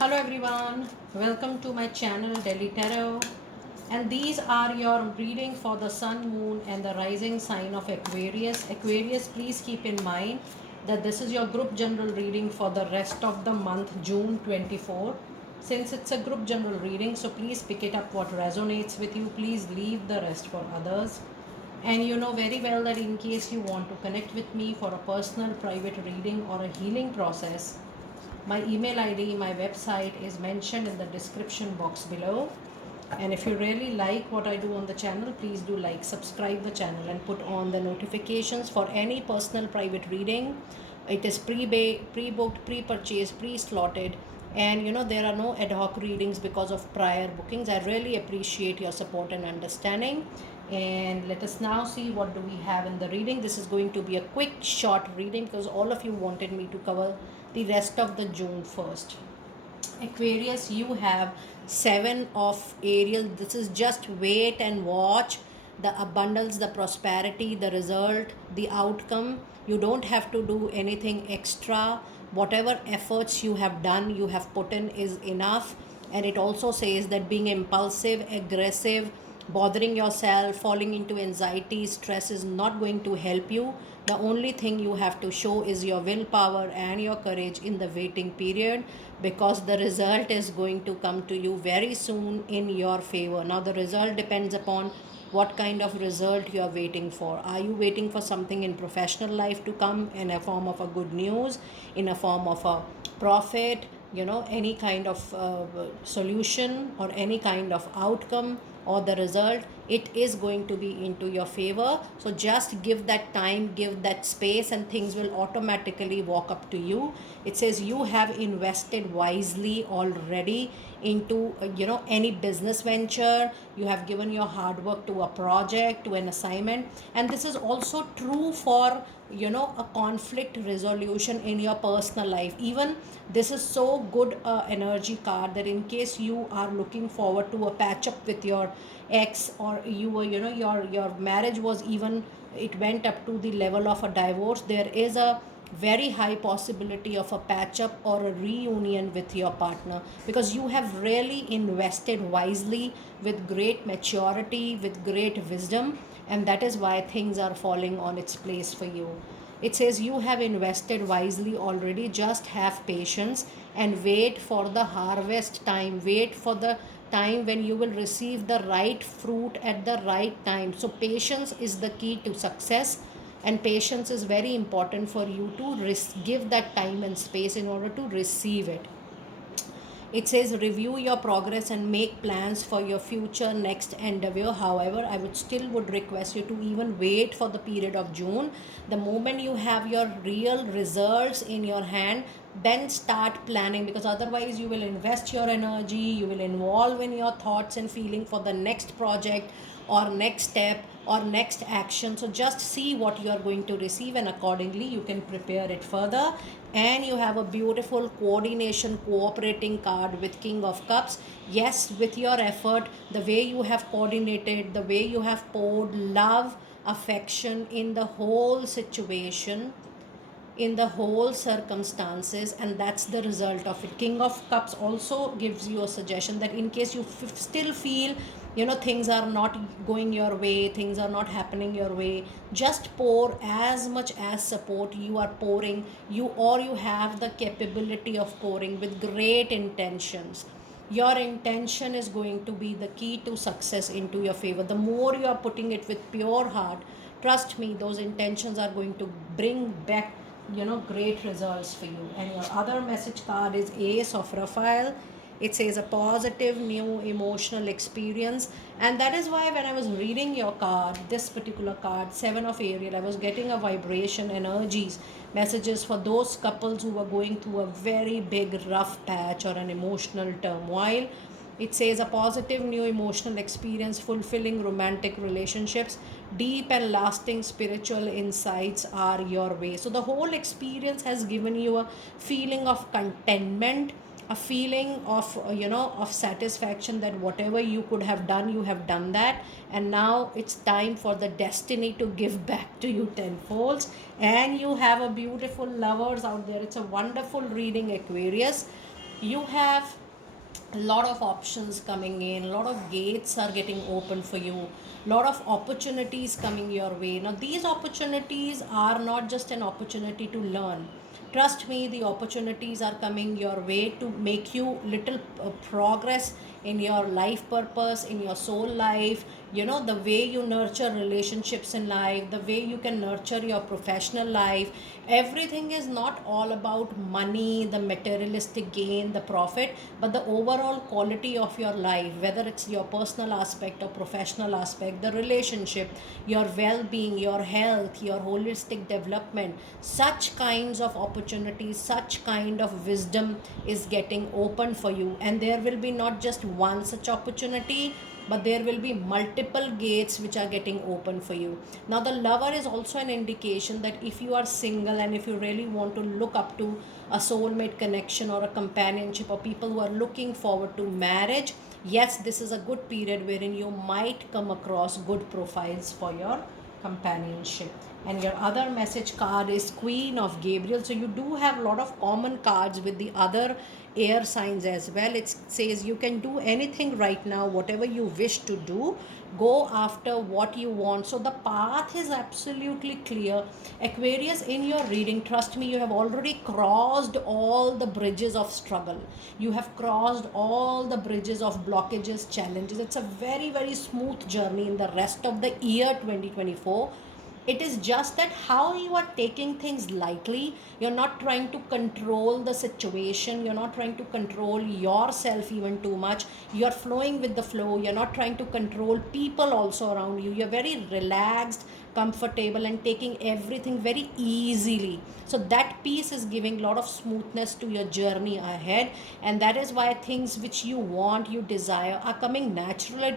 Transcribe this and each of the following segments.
Hello everyone, welcome to my channel Delhi Tarot, and these are your reading for the sun, moon and the rising sign of Aquarius. Aquarius, please keep in mind that this is your group general reading for the rest of the month June 24. Since it's a group general reading, so please pick it up what resonates with you. Please leave the rest for others. And you know very well that in case you want to connect with me for a personal private reading or a healing process, my email ID, my website is mentioned in the description box below. And if you really like what I do on the channel, please do like, subscribe the channel and put on the notifications for any personal private reading. It is pre-booked, pre-purchased, pre-slotted, and you know there are no ad hoc readings because of prior bookings. I really appreciate your support and understanding. And let us now see what do we have in the reading. This is going to be a quick short reading because all of you wanted me to cover the rest of the June 1st. Aquarius, you have seven of Ariel. This is just wait and watch. The abundance, the prosperity, the result, the outcome. You don't have to do anything extra. Whatever efforts you have done, you have put in is enough. And it also says that being impulsive, aggressive, bothering yourself, falling into anxiety, stress is not going to help you. The only thing you have to show is your willpower and your courage in the waiting period, because the result is going to come to you very soon in your favor. Now, the result depends upon what kind of result you are waiting for. Are you waiting for something in professional life to come in a form of a good news, in a form of a profit, you know, any kind of solution or any kind of outcome or the result? It is going to be into your favor. So just give that time, give that space, and things will automatically walk up to you. It says you have invested wisely already into any business venture. You have given your hard work to a project, to an assignment. And this is also true for a conflict resolution in your personal life. Even this is so good energy card that in case you are looking forward to a patch up with your ex, or you were your marriage was even, it went up to the level of a divorce, there is a very high possibility of a patch up or a reunion with your partner, because you have really invested wisely with great maturity, with great wisdom, and that is why things are falling on its place for you. It says you have invested wisely already. Just have patience and wait for the harvest time. Wait for the time when you will receive the right fruit at the right time. So, patience is the key to success, and patience is very important for you to give that time and space in order to receive it. It says review your progress and make plans for your future next endeavor. However, I would request you to even wait for the period of June. The moment you have your real results in your hand, then start planning, because otherwise you will invest your energy, you will involve in your thoughts and feeling for the next project or next step or next action. So just see what you are going to receive, and accordingly you can prepare it further. And you have a beautiful coordination cooperating card with King of Cups. Yes, with your effort, the way you have coordinated, the way you have poured love, affection in the whole situation, in the whole circumstances, and that's the result of it. King of Cups also gives you a suggestion that in case you still feel things are not going your way, things are not happening your way, just pour as much as support you are pouring, you have the capability of pouring with great intentions. Your intention is going to be the key to success into your favor. The more you are putting it with pure heart, trust me, those intentions are going to bring back great results for you. And your other message card is Ace of Raphael. It says a positive new emotional experience, and that is why when I was reading your card, this particular card, Seven of Ariel, I was getting a vibration, energies, messages for those couples who were going through a very big rough patch or an emotional turmoil. It says a positive new emotional experience, fulfilling romantic relationships, deep and lasting spiritual insights are your way. So the whole experience has given you a feeling of contentment, a feeling of of satisfaction, that whatever you could have done, you have done that, and now it's time for the destiny to give back to you tenfolds. And you have a beautiful lovers out there. It's a wonderful reading, Aquarius. You have a lot of options coming in, a lot of gates are getting open for you, a lot of opportunities coming your way. Now these opportunities are not just an opportunity to learn. Trust me, the opportunities are coming your way to make you little progress in your life purpose, in your soul life. You know, the way you nurture relationships in life, the way you can nurture your professional life. Everything is not all about money, the materialistic gain, the profit, but the overall quality of your life, whether it's your personal aspect or professional aspect, the relationship, your well-being, your health, your holistic development. Such kinds of opportunities, such kind of wisdom is getting open for you, and there will be not just one such opportunity, but there will be multiple gates which are getting open for you. Now the lover is also an indication that if you are single and if you really want to look up to a soulmate connection or a companionship, or people who are looking forward to marriage, yes, this is a good period wherein you might come across good profiles for your companionship. And your other message card is Queen of Gabriel. So you do have a lot of common cards with the other air signs as well. It says you can do anything right now, whatever you wish to do, go after what you want. So the path is absolutely clear. Aquarius, in your reading, trust me, you have already crossed all the bridges of struggle, you have crossed all the bridges of blockages, challenges. It's a very, very smooth journey in the rest of the year 2024. It is just that how you are taking things lightly. You're not trying to control the situation, you're not trying to control yourself even too much. You're flowing with the flow, you're not trying to control people also around you. You're very relaxed, comfortable, and taking everything very easily. So that piece is giving a lot of smoothness to your journey ahead, and that is why things which you want, you desire, are coming naturally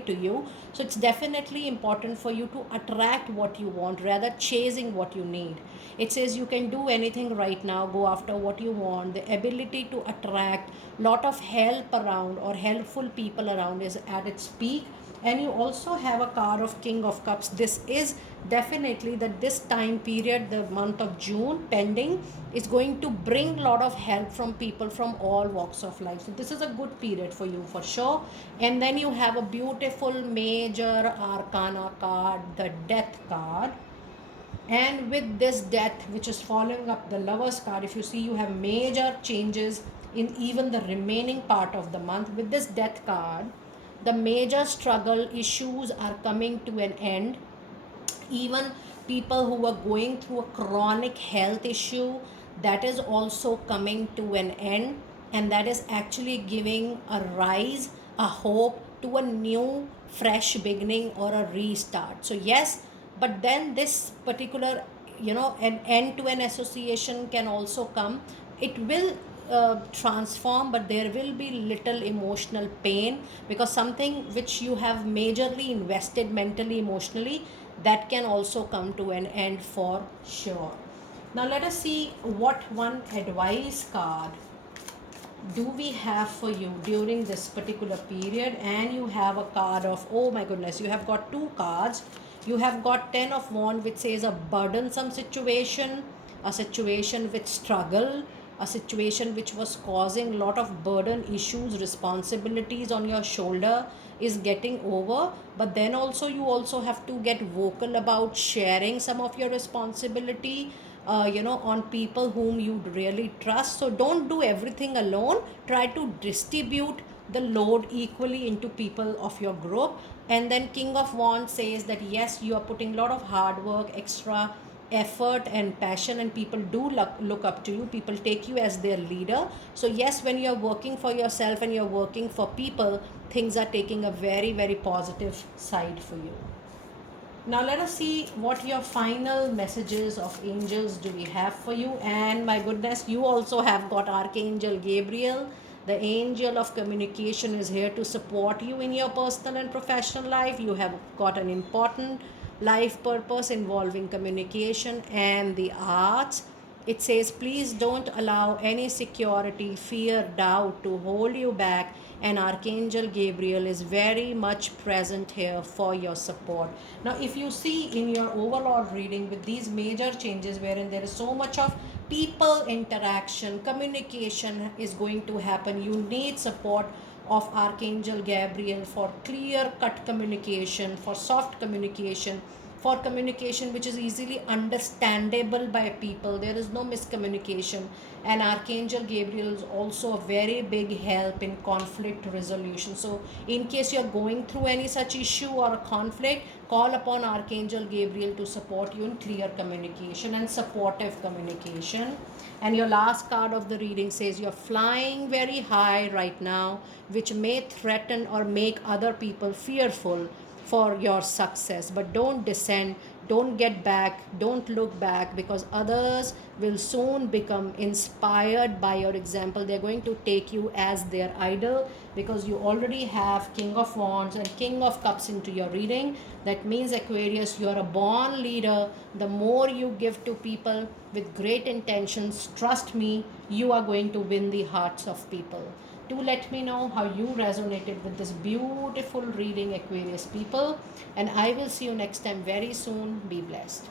to you. So it's definitely important for you to attract what you want rather chasing what you need. It says you can do anything right now, go after what you want. The ability to attract lot of help around or helpful people around is at its peak. And you also have a card of King of Cups. This is definitely that this time period, the month of June pending, is going to bring a lot of help from people from all walks of life. So this is a good period for you for sure. And then you have a beautiful major arcana card, the Death card. And with this Death, which is following up the Lovers card, if you see, you have major changes in even the remaining part of the month. With this Death card, the major struggle issues are coming to an end. Even people who were going through a chronic health issue, that is also coming to an end, and that is actually giving a rise, a hope to a new fresh beginning or a restart. So yes, but then this particular, an end to an association can also come. It will transform, but there will be little emotional pain, because something which you have majorly invested mentally, emotionally, that can also come to an end for sure. Now let us see what one advice card do we have for you during this particular period. And you have a card of, oh my goodness, you have got two cards. You have got 10 of Wands, which says a burdensome situation, a situation with struggle, a situation which was causing a lot of burden, issues, responsibilities on your shoulder is getting over. But then also you also have to get vocal about sharing some of your responsibility, on people whom you really trust. So don't do everything alone. Try to distribute the load equally into people of your group. And then King of Wands says that yes, you are putting a lot of hard work, extra effort and passion, and people do look up to you. People take you as their leader. So yes, when you're working for yourself and you're working for people, things are taking a very, very positive side for you. Now let us see what your final messages of angels do we have for you. And my goodness, you also have got Archangel Gabriel. The angel of communication is here to support you in your personal and professional life. You have got an important life purpose involving communication and the arts. It says, please don't allow any security, fear, doubt to hold you back. And Archangel Gabriel is very much present here for your support. Now, if you see in your overall reading with these major changes, wherein there is so much of people interaction, communication is going to happen. You need support of Archangel Gabriel for clear cut communication, for soft communication, for communication which is easily understandable by people. There is no miscommunication. And Archangel Gabriel is also a very big help in conflict resolution. So in case you're going through any such issue or a conflict, call upon Archangel Gabriel to support you in clear communication and supportive communication. And your last card of the reading says you're flying very high right now, which may threaten or make other people fearful for your success. But don't descend, don't get back, don't look back, because others will soon become inspired by your example. They're going to take you as their idol, because you already have King of Wands and King of Cups into your reading. That means, Aquarius, you are a born leader. The more you give to people with great intentions, trust me, you are going to win the hearts of people. Do let me know how you resonated with this beautiful reading, Aquarius people, and I will see you next time very soon. Be blessed.